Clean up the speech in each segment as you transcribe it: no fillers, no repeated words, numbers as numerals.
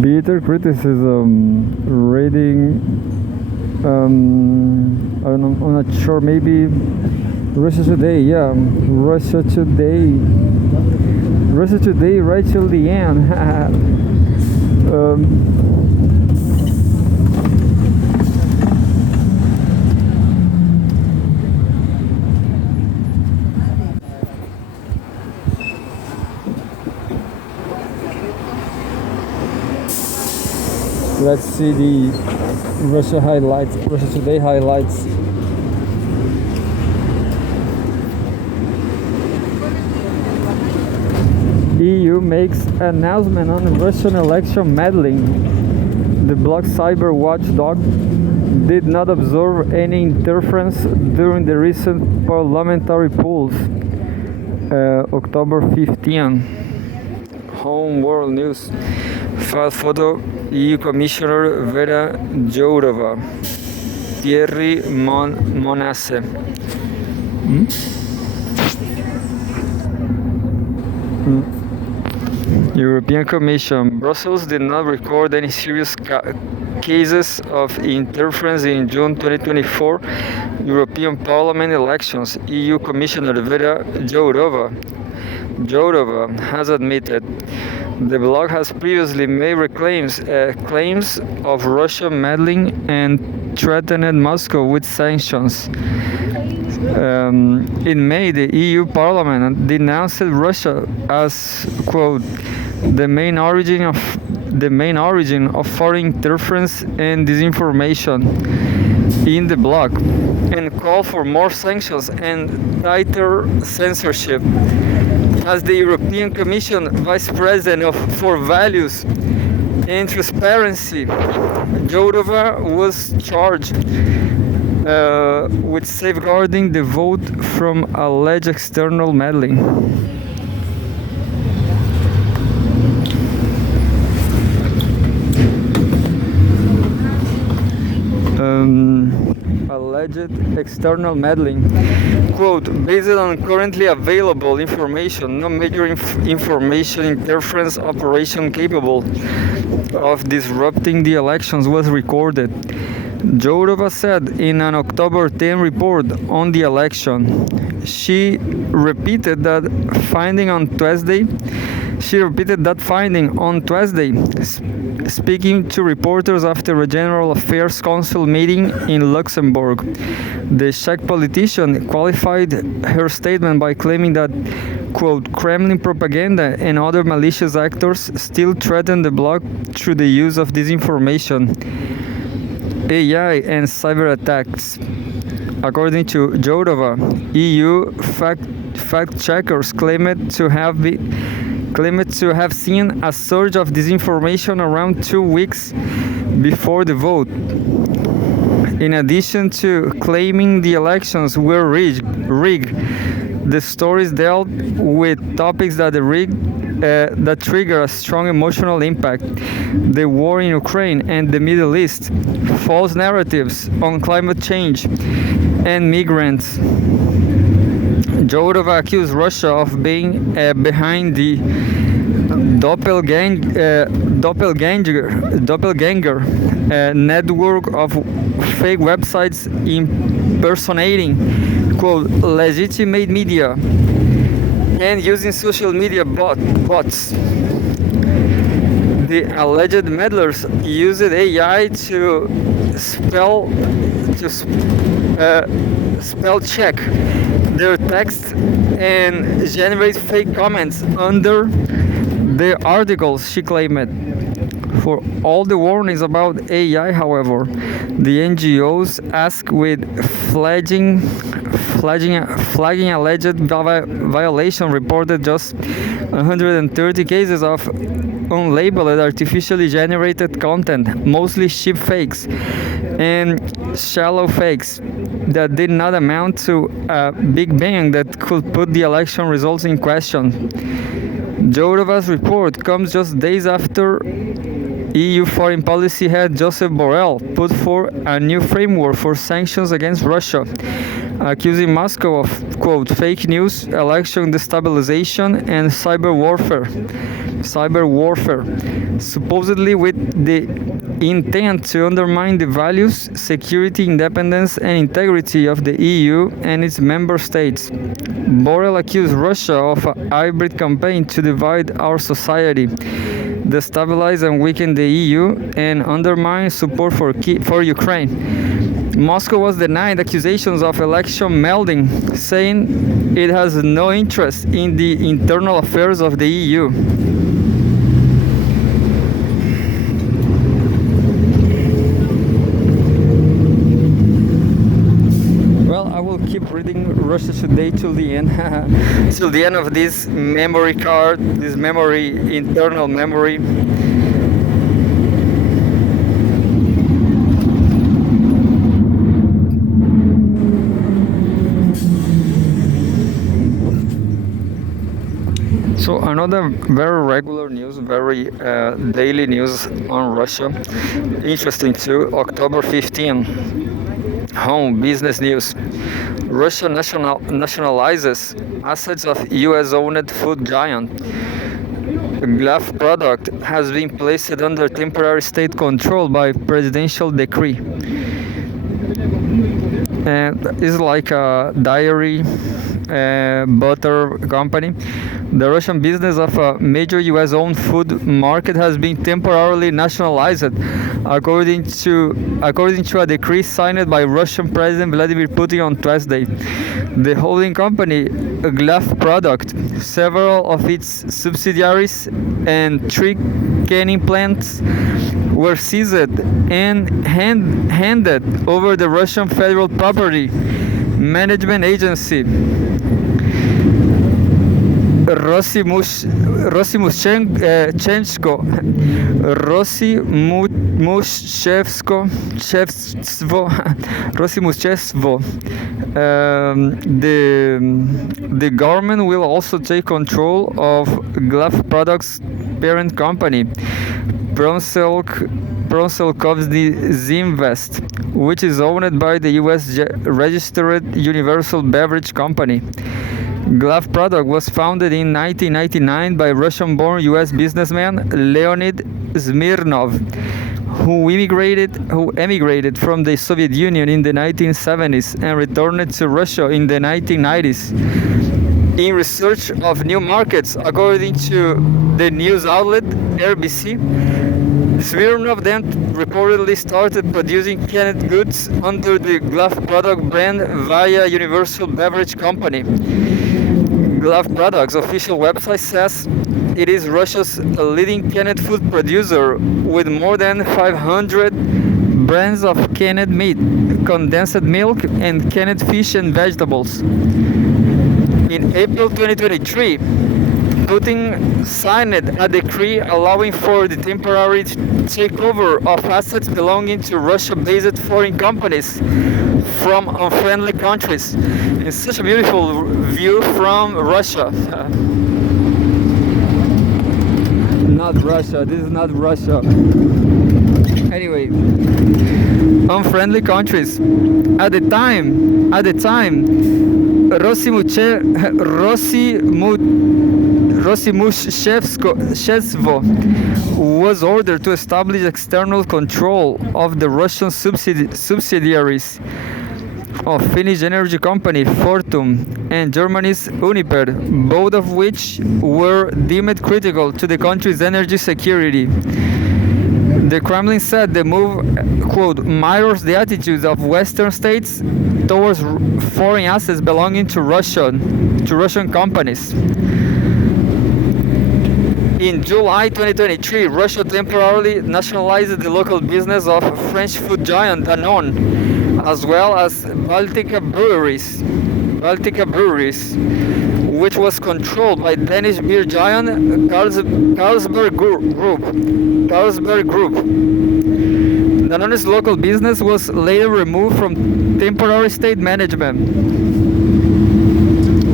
Bitter criticism, rating. I don't know, I'm not sure. Maybe Russia Today. Yeah, Russia Today. Russia Today right till the end. Let's see the Russia highlights, Russia Today highlights. EU makes announcement on Russian election meddling. The blog Cyber Watchdog did not observe any interference during the recent parliamentary polls. October 15. Home World News. File photo EU Commissioner Vera Jourova. Thierry Monasse. European Commission. Brussels did not record any serious cases of interference in June 2024 European Parliament elections. EU Commissioner Vera Jourova has admitted. The blog has previously made claims of Russian meddling and threatened Moscow with sanctions. In May, the EU Parliament denounced Russia as, quote, the main origin of foreign interference and disinformation in the blog, and called for more sanctions and tighter censorship. As the European Commission Vice President for Values and Transparency, Jourova was charged with safeguarding the vote from alleged external meddling. Alleged external meddling. Quote, based on currently available information, no major information interference operation capable of disrupting the elections was recorded. Jourova said in an October 10 report on the election. She repeated that finding on Tuesday, speaking to reporters after a General Affairs Council meeting in Luxembourg. The Czech politician qualified her statement by claiming that, quote, Kremlin propaganda and other malicious actors still threaten the blog through the use of disinformation, AI, and cyber attacks. According to Jourova, EU fact checkers claimed to have seen a surge of disinformation around 2 weeks before the vote. In addition to claiming the elections were rigged, the stories dealt with topics that trigger a strong emotional impact: the war in Ukraine and the Middle East, false narratives on climate change, and migrants. Jourova accused Russia of being behind the doppelganger network of fake websites impersonating, quote, legitimate media and using social media bots. The alleged meddlers used AI to spell check their text and generate fake comments under the articles, she claimed. For all the warnings about AI, however, the NGOs ask with flagging alleged violation reported just 130 cases of unlabeled artificially generated content, mostly cheap fakes and shallow fakes that did not amount to a big bang that could put the election results in question. Jourova's report comes just days after EU foreign policy head Joseph Borrell put forth a new framework for sanctions against Russia, accusing Moscow of, quote, fake news, election destabilization, and cyber warfare, supposedly with the intent to undermine the values, security, independence, and integrity of the EU and its member states. Borrell accused Russia of a hybrid campaign to divide our society, destabilize and weaken the EU, and undermine support for Ukraine. Moscow was denied accusations of election meddling, saying it has no interest in the internal affairs of the EU. Well, I will keep reading Russia Today till the end, till the end of this memory card, this internal memory. So another very regular news, very daily news on Russia. Interesting too. October 15. Home business news. Russia nationalizes assets of U.S.-owned food giant. Glaf product has been placed under temporary state control by presidential decree. And it's like a dairy butter company. The Russian business of a major U.S.-owned food market has been temporarily nationalized, according to a decree signed by Russian President Vladimir Putin on Tuesday. The holding company, Glaf Product, several of its subsidiaries, and 3 canning plants were seized and handed over the Russian Federal Property Management Agency. Rossimushevstvo. The government will also take control of Glaf Products' parent company, Pronselkovsky Zimvest, which is owned by the U.S. registered Universal Beverage Company. Glaf Product was founded in 1999 by Russian-born U.S. businessman Leonid Smirnov, who emigrated from the Soviet Union in the 1970s and returned to Russia in the 1990s. In research of new markets, according to the news outlet RBC, Smirnov then reportedly started producing canned goods under the Glaf Product brand via Universal Beverage Company. Glaf Products' official website says it is Russia's leading canned food producer with more than 500 brands of canned meat, condensed milk, and canned fish and vegetables. In April 2023, Putin signed a decree allowing for the temporary takeover of assets belonging to Russia-based foreign companies from unfriendly countries. It's such a beautiful view from Russia. Not Russia, this is not Russia. Anyway, unfriendly countries. At the time, Rossimushevstvo was ordered to establish external control of the Russian subsidiaries of Finnish energy company Fortum and Germany's Uniper, both of which were deemed critical to the country's energy security. The Kremlin said the move, quote, mirrors the attitudes of Western states towards foreign assets belonging to Russian companies. In July 2023, Russia temporarily nationalized the local business of French food giant Danone, as well as Baltika Breweries, which was controlled by Danish beer giant Carlsberg Group. Danone's local business was later removed from temporary state management.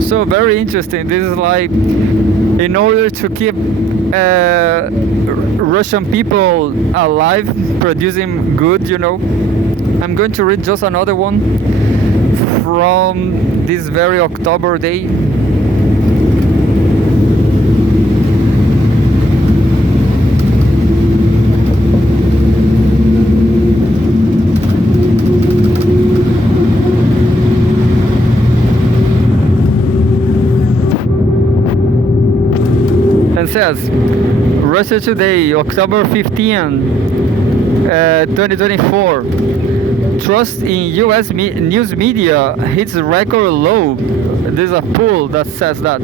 So very interesting. This is like in order to keep Russian people alive, producing good. I'm going to read just another one from this very October day. And says, Russia Today, October 15, 2024. Trust in U.S. news media hits record low. There's a poll that says that.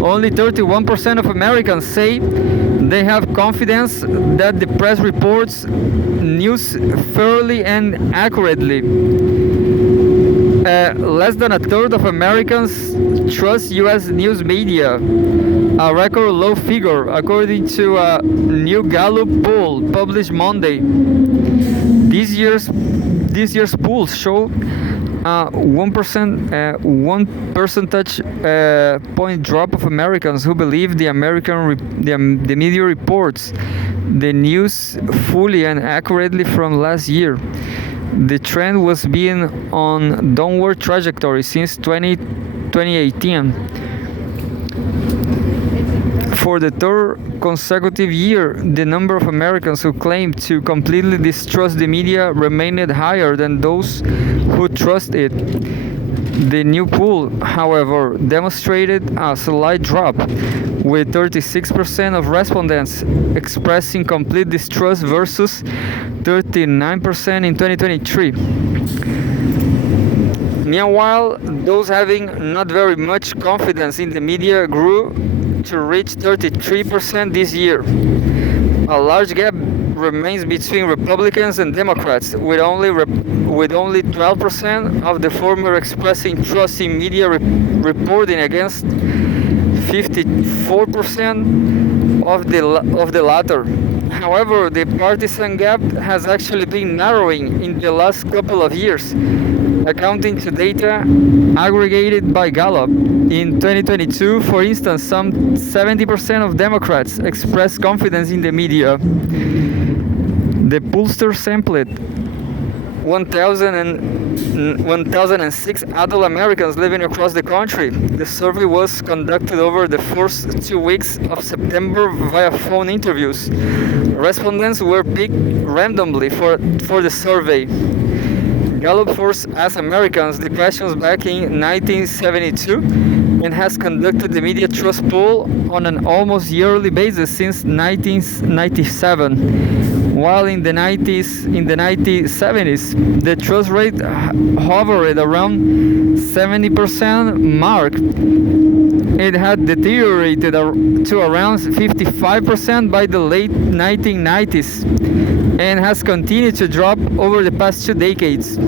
Only 31% of Americans say they have confidence that the press reports news fairly and accurately. Less than a third of Americans trust U.S. news media, a record low figure according to a new Gallup poll published Monday. This year's polls show 1 percentage point drop of Americans who believe the media reports the news fully and accurately from last year. The trend was being on downward trajectory since 2018. For the third consecutive year, the number of Americans who claimed to completely distrust the media remained higher than those who trust it. The new poll, however, demonstrated a slight drop, with 36% of respondents expressing complete distrust versus 39% in 2023. Meanwhile, those having not very much confidence in the media grew to reach 33% this year. A large gap remains between Republicans and Democrats, with only 12% of the former expressing trust in media reporting against 54% of the latter. However, the partisan gap has actually been narrowing in the last couple of years. According to data aggregated by Gallup, in 2022, for instance, some 70% of Democrats expressed confidence in the media. The pollster sampled 1,006 adult Americans living across the country. The survey was conducted over the first 2 weeks of September via phone interviews. Respondents were picked randomly for the survey. Gallup first asked Americans the questions back in 1972 and has conducted the media trust poll on an almost yearly basis since 1997. While in the 1970s, the trust rate hovered around 70% mark. It had deteriorated to around 55% by the late 1990s and has continued to drop over the past 2 decades.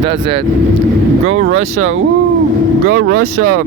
That's it. Go Russia! Woo! Go Russia!